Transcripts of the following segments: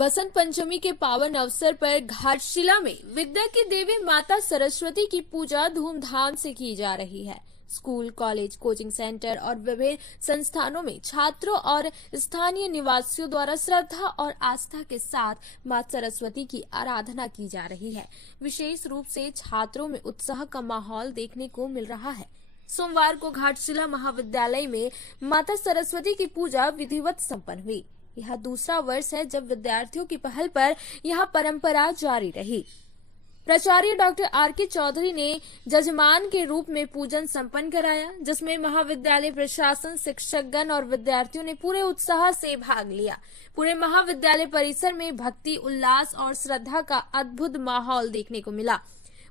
बसंत पंचमी के पावन अवसर पर घाटशिला में विद्या की देवी माता सरस्वती की पूजा धूमधाम से की जा रही है। स्कूल, कॉलेज, कोचिंग सेंटर और विभिन्न संस्थानों में छात्रों और स्थानीय निवासियों द्वारा श्रद्धा और आस्था के साथ मां सरस्वती की आराधना की जा रही है। विशेष रूप से छात्रों में उत्साह का माहौल देखने को मिल रहा है। सोमवार को घाटशिला महाविद्यालय में माता सरस्वती की पूजा विधिवत संपन्न हुई। यह दूसरा वर्ष है जब विद्यार्थियों की पहल पर यह परंपरा जारी रही। प्राचार्य डॉक्टर आर.के. चौधरी ने जजमान के रूप में पूजन संपन्न कराया, जिसमें महाविद्यालय प्रशासन, शिक्षकगण और विद्यार्थियों ने पूरे उत्साह से भाग लिया। पूरे महाविद्यालय परिसर में भक्ति, उल्लास और श्रद्धा का अद्भुत माहौल देखने को मिला।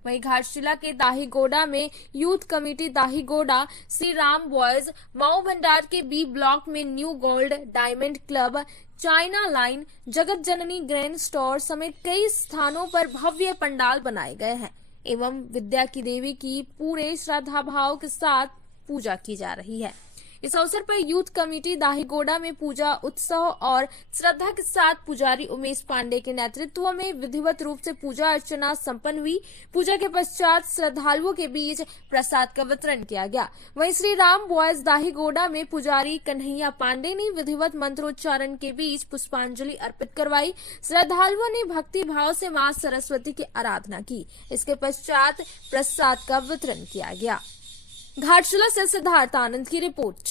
वहीं घाटशिला के दाहीगोड़ा में youth committee Dahigoda, Shri Ram boys, माऊ भंडार के बी ब्लॉक में new gold diamond club, China line, जगत जननी ग्रैंड स्टोर समेत कई स्थानों पर भव्य पंडाल बनाए गए हैं एवं विद्या की देवी की पूरे श्रद्धा भाव के साथ पूजा की जा रही है। इस अवसर पर यूथ कमेटी दाहीगोड़ा में पूजा उत्सव और श्रद्धा के साथ पुजारी उमेश पांडे के नेतृत्व में विधिवत रूप से पूजा अर्चना संपन्न हुई। पूजा के पश्चात श्रद्धालुओं के बीच प्रसाद का वितरण किया गया। वहीं श्री राम बॉयज दाहीगोड़ा में पुजारी कन्हैया पांडे ने विधिवत मंत्रोच्चारण के बीच पुष्पांजलि अर्पित करवाई। श्रद्धालुओं ने भक्ति भाव से मां सरस्वती की आराधना की। इसके पश्चात प्रसाद का वितरण किया गया। घाटशिला से सिद्धार्थ आनंद की रिपोर्ट।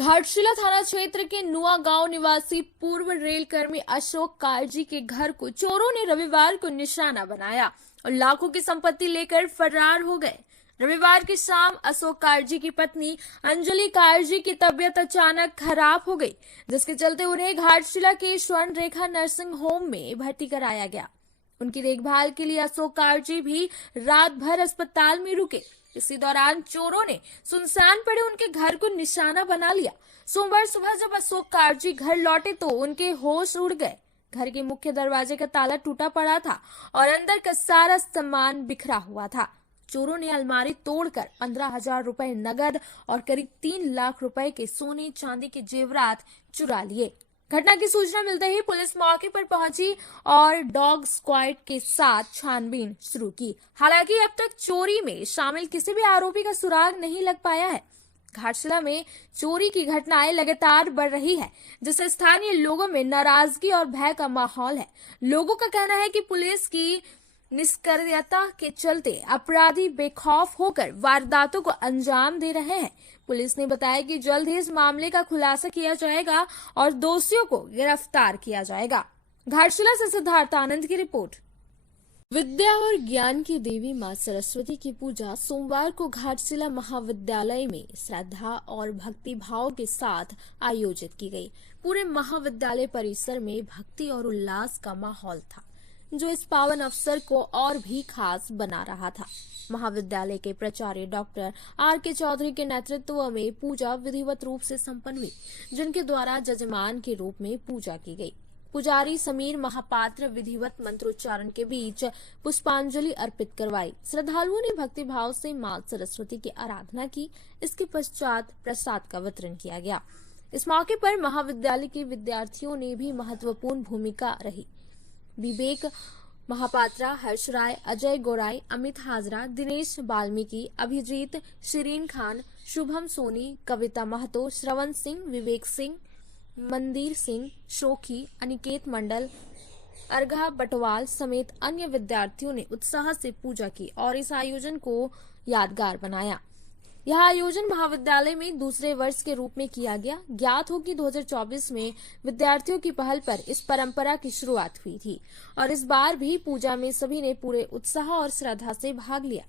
घाटशिला थाना क्षेत्र के नुआ गांव निवासी पूर्व रेल कर्मी अशोक कारजी के घर को चोरों ने रविवार को निशाना बनाया और लाखों की संपत्ति लेकर फरार हो गए। रविवार की शाम अशोक कारजी की पत्नी अंजलि कारजी की तबीयत अचानक खराब हो गई, जिसके चलते उन्हें घाटशिला के स्वर्ण रेखा नर्सिंग होम में भर्ती कराया गया। उनकी देखभाल के लिए अशोक कारजी भी रात भर अस्पताल में रुके। इसी दौरान चोरों ने सुनसान पड़े उनके घर को निशाना बना लिया। सोमवार सुबह जब अशोक कारजी घर लौटे तो उनके होश उड़ गए। घर के मुख्य दरवाजे का ताला टूटा पड़ा था और अंदर का सारा सामान बिखरा हुआ था। चोरों ने अलमारी तोड़कर 15,000 रुपए नगद और करीब 3 लाख रुपए के सोने चांदी के जेवरात चुरा लिए। घटना की सूचना मिलते ही पुलिस मौके पर पहुंची और डॉग स्क्वाड के साथ छानबीन शुरू की। हालांकि अब तक चोरी में शामिल किसी भी आरोपी का सुराग नहीं लग पाया है। घाटशिला में चोरी की घटनाएं लगातार बढ़ रही है, जिससे स्थानीय लोगों में नाराजगी और भय का माहौल है। लोगों का कहना है कि पुलिस की निष्क्रियता के चलते अपराधी बेखौफ होकर वारदातों को अंजाम दे रहे हैं। पुलिस ने बताया कि जल्द ही इस मामले का खुलासा किया जाएगा और दोषियों को गिरफ्तार किया जाएगा। घाटशिला से सिद्धार्थ आनंद की रिपोर्ट। विद्या और ज्ञान की देवी मां सरस्वती की पूजा सोमवार को घाटशिला महाविद्यालय में श्रद्धा और भक्ति भाव के साथ आयोजित की गई। पूरे महाविद्यालय परिसर में भक्ति और उल्लास का माहौल था, जो इस पावन अवसर को और भी खास बना रहा था। महाविद्यालय के प्राचार्य डॉक्टर आर.के. चौधरी के नेतृत्व में पूजा विधिवत रूप से संपन्न हुई, जिनके द्वारा जजमान के रूप में पूजा की गई। पुजारी समीर महापात्र विधिवत मंत्रोच्चारण के बीच पुष्पांजलि अर्पित करवाई। श्रद्धालुओं ने भक्ति भाव से मां सरस्वती की आराधना की। इसके पश्चात प्रसाद का वितरण किया गया। इस मौके पर महाविद्यालय के विद्यार्थियों ने भी महत्वपूर्ण भूमिका रही। विवेक महापात्रा, हर्ष राय, अजय गोराई, अमित हाजरा, दिनेश वाल्मीकि, अभिजीत, शिरीन खान, शुभम सोनी, कविता महतो, श्रवण सिंह, विवेक सिंह, मंदिर सिंह, शोखी, अनिकेत मंडल, अर्घा बटवाल समेत अन्य विद्यार्थियों ने उत्साह से पूजा की और इस आयोजन को यादगार बनाया। यह आयोजन महाविद्यालय में दूसरे वर्ष के रूप में किया गया। ज्ञात हो कि 2024 में विद्यार्थियों की पहल पर इस परंपरा की शुरुआत हुई थी और इस बार भी पूजा में सभी ने पूरे उत्साह और श्रद्धा से भाग लिया।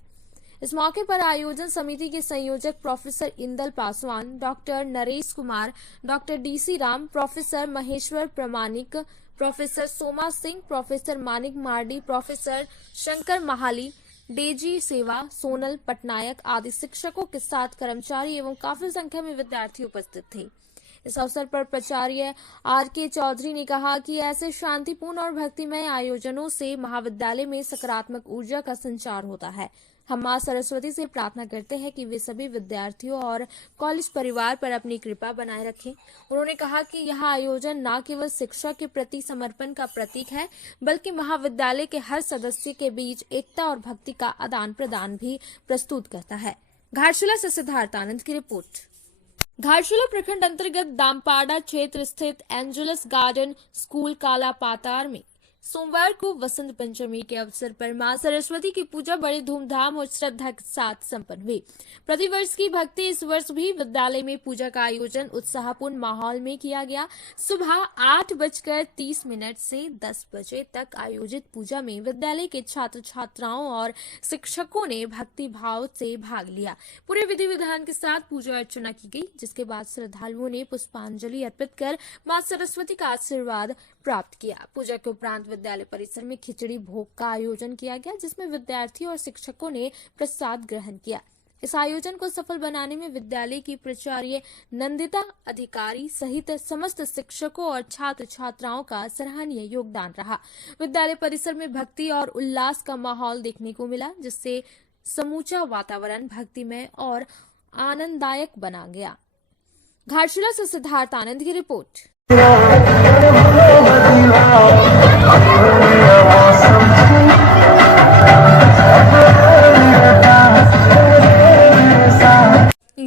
इस मौके पर आयोजन समिति के संयोजक professor Indal Paswan, doctor Naresh Kumar, doctor DC. Ram, professor Maheshwar Pramanik, professor Soma Singh, professor Manik Mardi, professor Shankar Mahali, Daisy Sewa, Sonal Patnaik आदि शिक्षकों के साथ कर्मचारी एवं काफी संख्या में विद्यार्थी उपस्थित थे। इस अवसर पर प्राचार्य आर.के. चौधरी ने कहा कि ऐसे शांतिपूर्ण और भक्तिमय आयोजनों से महाविद्यालय में सकारात्मक ऊर्जा का संचार होता है। हम मां सरस्वती से प्रार्थना करते हैं कि वे सभी विद्यार्थियों और कॉलेज परिवार पर अपनी कृपा बनाए रखें। उन्होंने कहा कि यह आयोजन न केवल शिक्षा के प्रति समर्पण का प्रतीक है, बल्कि महाविद्यालय के हर सदस्य के बीच एकता और भक्ति का आदान प्रदान भी प्रस्तुत करता है। घाटशिला से सिद्धार्थ आनंद की रिपोर्ट। घाटशिला प्रखंड अंतर्गत दामपाड़ा क्षेत्र स्थित एंजेलस गार्डन स्कूल काला पातार में सोमवार को वसंत पंचमी के अवसर पर मां सरस्वती की पूजा बड़े धूमधाम और श्रद्धा के साथ संपन्न हुई। प्रतिवर्ष की भक्ति इस वर्ष भी विद्यालय में पूजा का आयोजन उत्साहपूर्ण माहौल में किया गया। सुबह 8:30 से 10 बजे तक आयोजित पूजा में विद्यालय के छात्र छात्राओं और शिक्षकों ने भक्ति भाव से भाग लिया। पूरे विधि विधान के साथ पूजा अर्चना की गई, जिसके बाद श्रद्धालुओं ने पुष्पांजलि अर्पित कर मां सरस्वती का आशीर्वाद प्राप्त किया। पूजा के उपरांत विद्यालय परिसर में खिचड़ी भोग का आयोजन किया गया, जिसमें विद्यार्थियों और शिक्षकों ने प्रसाद ग्रहण किया। इस आयोजन को सफल बनाने में विद्यालय की प्राचार्य नंदिता अधिकारी सहित समस्त शिक्षकों और छात्र छात्राओं का सराहनीय योगदान रहा। विद्यालय परिसर में भक्ति और उल्लास का माहौल देखने को मिला, जिससे समूचा वातावरण भक्तिमय और आनंददायक बना गया। घाटशिला से सिद्धार्थ आनंद की रिपोर्ट।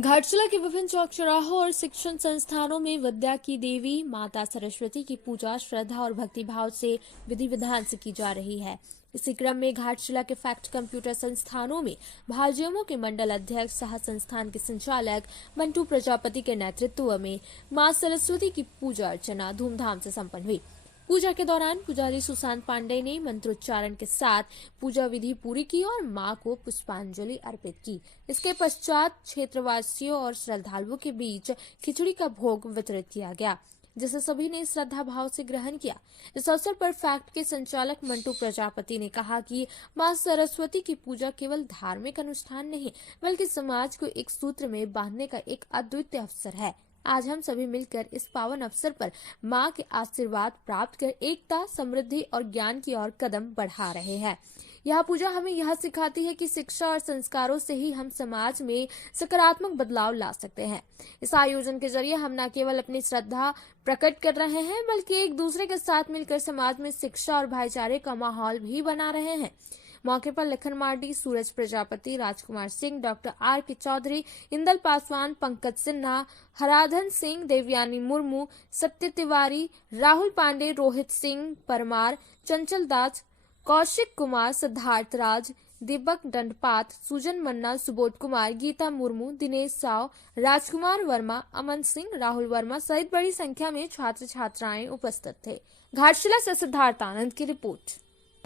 घाटशिला के विभिन्न चौक चौराहों और शिक्षण संस्थानों में विद्या की देवी माता सरस्वती की पूजा श्रद्धा और भक्ति भाव से विधि विधान से की जा रही है। इसी क्रम में घाटशिला के फैक्ट कंप्यूटर संस्थानों में भाजयुमो के मंडल अध्यक्ष सह संस्थान के संचालक मंटू प्रजापति के नेतृत्व में मां सरस्वती की पूजा अर्चना धूमधाम से संपन्न हुई। पूजा के दौरान पुजारी सुशांत पांडे ने मंत्रोच्चारण के साथ पूजा विधि पूरी की और मां को पुष्पांजलि अर्पित की। इसके पश्चात क्षेत्रवासियों और श्रद्धालुओं के बीच खिचड़ी का भोग वितरित किया गया, जिसे सभी ने श्रद्धा भाव से ग्रहण किया। इस अवसर पर फैक्ट के संचालक मंटू प्रजापति ने कहा कि मां सरस्वती की पूजा केवल धार्मिक अनुष्ठान नहीं, बल्कि समाज को एक सूत्र में बांधने का एक अद्वितीय अवसर है। आज हम सभी मिलकर इस पावन अवसर पर मां के आशीर्वाद प्राप्त कर एकता, समृद्धि और ज्ञान की ओर कदम बढ़ा रहे हैं। यह पूजा हमें यह सिखाती है कि शिक्षा और संस्कारों से ही हम समाज में सकारात्मक बदलाव ला सकते हैं। इस आयोजन के जरिए हम न केवल अपनी श्रद्धा प्रकट कर रहे हैं, बल्कि एक दूसरे के साथ मिलकर समाज में शिक्षा और भाईचारे का माहौल भी बना रहे हैं। मौके पर लखन मार्डी, सूरज प्रजापति, राजकुमार सिंह, डॉक्टर R.K. चौधरी, इंदल पासवान, पंकज सिन्हा, हराधन सिंह, देवयानी मुर्मू, सत्य तिवारी, राहुल पांडे, रोहित सिंह परमार, चंचल दास, कौशिक कुमार, सिद्धार्थ राज, दीपक दंडपात, सुजन मन्ना, सुबोध कुमार, गीता मुर्मू, दिनेश साव, राजकुमार वर्मा, अमन सिंह, राहुल वर्मा सहित बड़ी संख्या में छात्र छात्राएं उपस्थित थे। घाटशिला से सिद्धार्थ आनंद की रिपोर्ट।